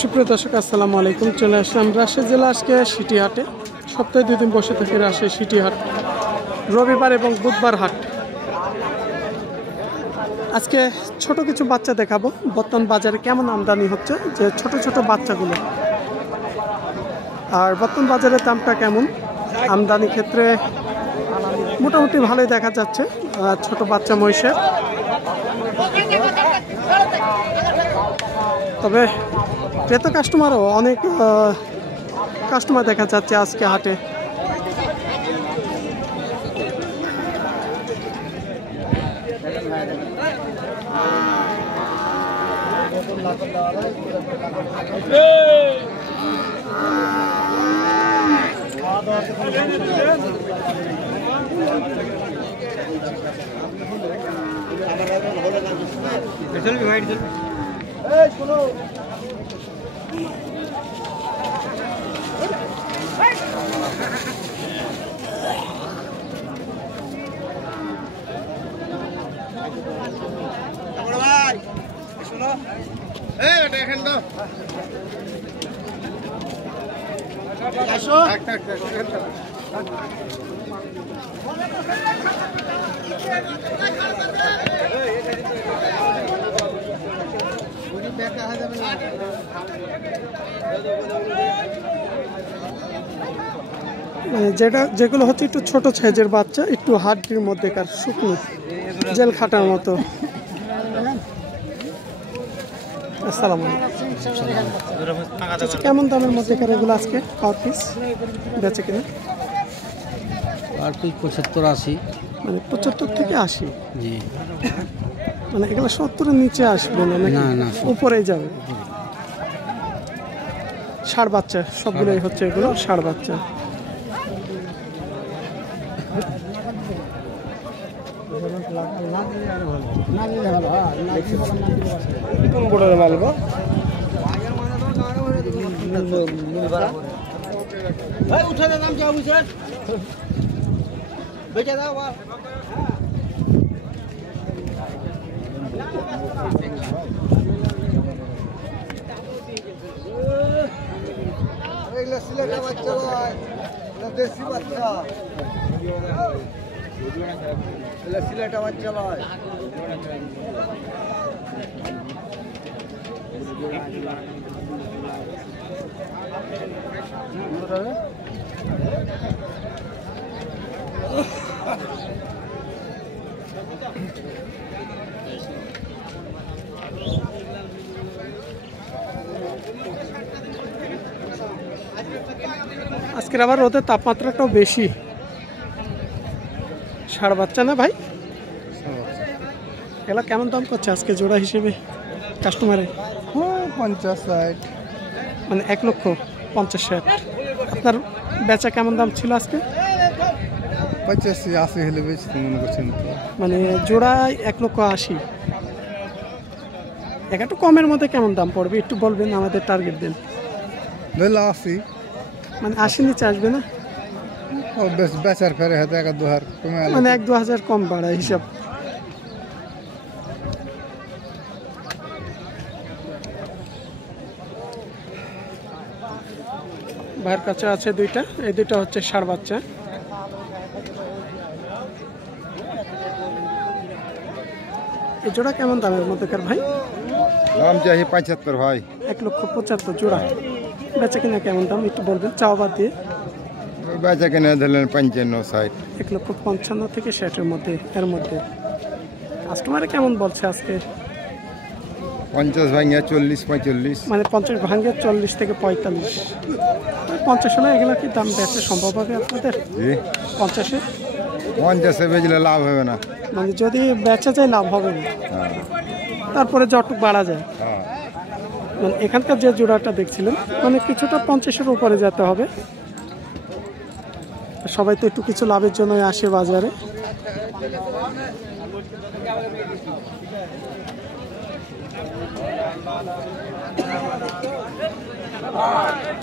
সুপ্রিয় দর্শক আসসালামু আলাইকুম। চলে আসলাম রাজশাহী জেলা আজকে সিটি হাটে। সপ্তাহে 2 দিন বসে থাকে রাজশাহী সিটি হাট, রবিবার এবং বুধবার হাট। আজকে ছোট কিছু বাচ্চা দেখাবো, বর্তমান বাজারে কেমন আমদানি হচ্ছে, যে ছোট ছোট বাচ্চাগুলো, আর বর্তমান বাজারের দামটা কেমন। আমদানি ক্ষেত্রে মোটামুটি ভালোই দেখা যাচ্ছে ছোট বাচ্চা মহিষের। তবে ক্রেতা কাস্টমারও অনেক কাস্টমার দেখা যাচ্ছে আজকে হাটে। যেগুলো হচ্ছে একটু ছোট সাইজের বাচ্চা, একটু হাড্ডির মধ্যেকার, শুকনো জেল খাটার মতো। আসসালামু আলাইকুম। কেমন দামের মধ্যেকার এগুলো আজকে পার পিস বেচে কিনা? পার পিস 75-80, মানে 75 থেকে 80। জি, মানে এগুলো 70-এর নিচে আসবে না, না উপরেই যাবে। ষাঁড় বাচ্চা সবগুলোই হচ্ছে, এগুলো ষাঁড় বাচ্চা। সিলেটের বাচ্চা দেশি বাচ্চা, সিলেটের বাচ্চা লয়। আজকের আবার রোদের তাপমাত্রাটাও বেশি। ষাঁড় বাচ্চা না ভাই? এগুলা কেমন দাম করছে আজকে জোড়া হিসেবে কাস্টমারে? 50-60, মানে 1,50,000। আপনার বেচা কেমন দাম ছিল আজকে? 85-80 হলে বেশি মনে করছেন তো? মানে জোড়ায় 1,80,000। একটু কমের মধ্যে কেমন দাম পড়বে একটু বলবেন, আমাদের টার্গেট দেন। 80, মানে 80 নিচে আসবে না? বেচার ফেরে হাতে 1-2 কমে, মানে 1-2 হাজার কম বাড়ায় হিসাব। ভাইয়ের কাছে আছে দুইটা, এই দুইটা হচ্ছে ষাঁড় বাচ্চা। এই জোড়া কেমন দামের মধ্যেকার ভাই? দাম চাই 75 ভাই। 1,75,000 জোড়া। বেচা কিনা কেমন দাম একটু বলবেন, চাওয়া বাদ দিয়ে? বেচা কিনে ধরলেন 55-60। 1,55,000 থেকে 60-এর মধ্যে, এর মধ্যে। কাস্টমারে কেমন বলছে আজকে? 50 ভাঙিয়া 40-45। মানে 50 ভাঙে 40 থেকে 45। 50 হলে এগুলো কি দাম বেচা সম্ভব হবে আপনাদের? জি, 50-এ 50-এ বেচলে লাভ হবে না। মানে যদি বেচা যায় লাভ হবে না, তারপরে যতটুকু বাড়া যায়। মানে এখানকার যে জোড়াটা দেখছিলেন, মানে কিছুটা 50-এর উপরে যেতে হবে। সবাই তো একটু কিছু লাভের জন্যই আসে বাজারে।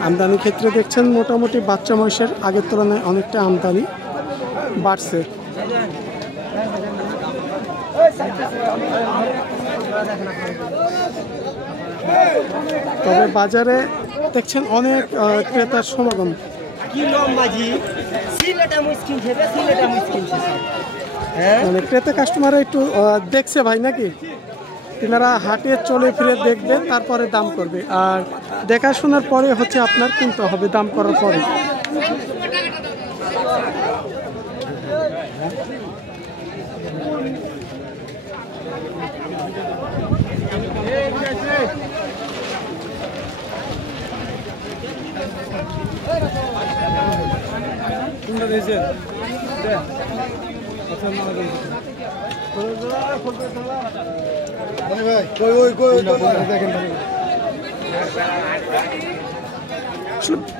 আমদানি ক্ষেত্রে দেখছেন মোটামুটি বাচ্চা মহিষের আগের তুলনায় অনেকটা আমদানি বাড়ছে। তবে বাজারে দেখছেন অনেক ক্রেতার সমাগম। মানে ক্রেতা কাস্টমার একটু দেখছে ভাই নাকি, তিনারা হাটে চলে ফিরে দেখবে তারপরে দাম করবে, আর দেখাশোনার পরে হচ্ছে আপনার কিনতে হবে দাম করার পরে।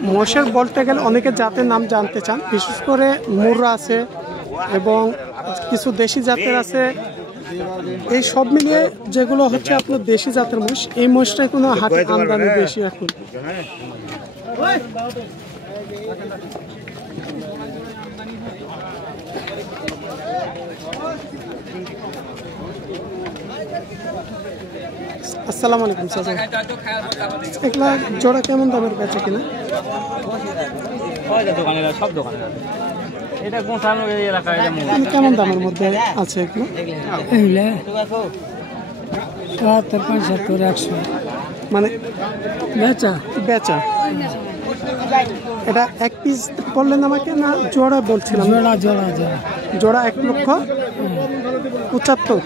মোষের বলতে গেলে অনেকে জাতের নাম জানতে চান, বিশেষ করে মুর্রা আছে এবং কিছু দেশি জাতের আছে। এই সব মিলিয়ে যেগুলো হচ্ছে আপনার দেশি জাতের মোষ, এই মোষটাই কোনো হাটে আমদানি বেশি এখন। আসসালামু আলাইকুম চাচা, এগুলা জোড়া কেমন দামের বেচে কিনা? কেমন দামের মধ্যে আছে এগুলো? ৭৫, ৭৫, ১০০ মানে বেচা বেচা। এটা এক পিস বললেন আমাকে না জোড়া বলছিলাম? জোড়া জোড়া জোড়া জোড়া ১,৭৫,০০০।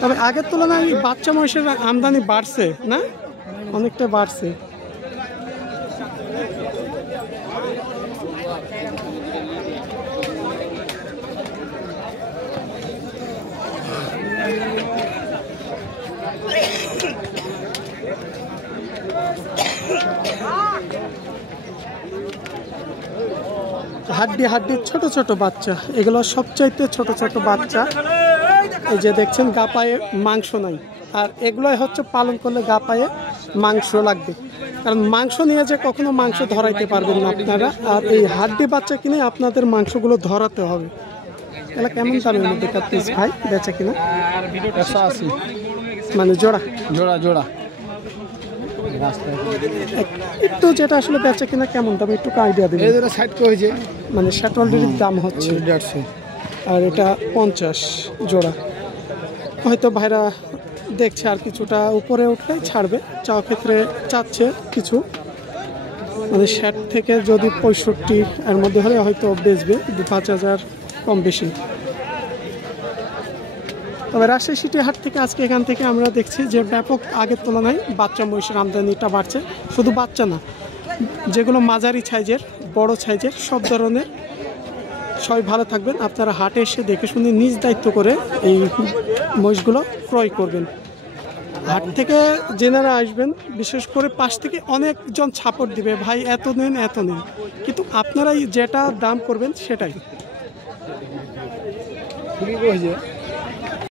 তবে আগের তুলনায় বাচ্চা মহিষের আমদানি বাড়ছে না, অনেকটা বাড়ছে। হাড্ডি হাড্ডি ছোট ছোট বাচ্চা, এগুলো সবচাইতে ছোট ছোট বাচ্চা। এই যে দেখছেন গা পায়ে মাংস নাই, আর এগুলোই হচ্ছে পালন করলে গা পায়ে মাংস লাগবে, কারণ মাংস নিয়ে যে কখনো মাংস ধরাইতে পারবেন না আপনারা, আর এই হাড্ডি বাচ্চা কিনে আপনাদের মাংসগুলো ধরাতে হবে। এগুলো কেমন দামের মধ্যে কাটতিস ভাই বেচা কিনা? 180 মানে জোড়া জোড়া জোড়া। একটু যেটা আসলে বেচা কিনা কেমন দাম একটু আইডিয়া দিন। এই যেটা 60 হয়েছে, মানে 60 অলরেডি দাম হচ্ছে, 150। আর এটা 50 জোড়া। হয়তো ভাইরা দেখছে আর কিছুটা উপরে উঠলে ছাড়বে, চাওয়া ক্ষেত্রে চাচ্ছে কিছু, মানে 60 থেকে যদি 65 এর মধ্যে হলে হয়তো বেচবে 5,000 কম বেশি। তবে রাজশাহী সিটি হাট থেকে আজকে এখান থেকে আমরা দেখছি যে ব্যাপক আগের তুলনায় বাচ্চা মহিষের আমদানিটা বাড়ছে। শুধু বাচ্চা না, যেগুলো মাঝারি সাইজের, বড় সাইজের, সব ধরনের। সবাই ভালো থাকবেন, আপনারা হাটে এসে দেখে শুনে নিজ দায়িত্ব করে এই মহিষগুলো ক্রয় করবেন। হাট থেকে জেনারা আসবেন, বিশেষ করে পাশ থেকে অনেকজন সাপোর্ট দিবে, ভাই এত নিন এত নিন, কিন্তু আপনারাই যেটা দাম করবেন সেটাই। ঠিক আছে।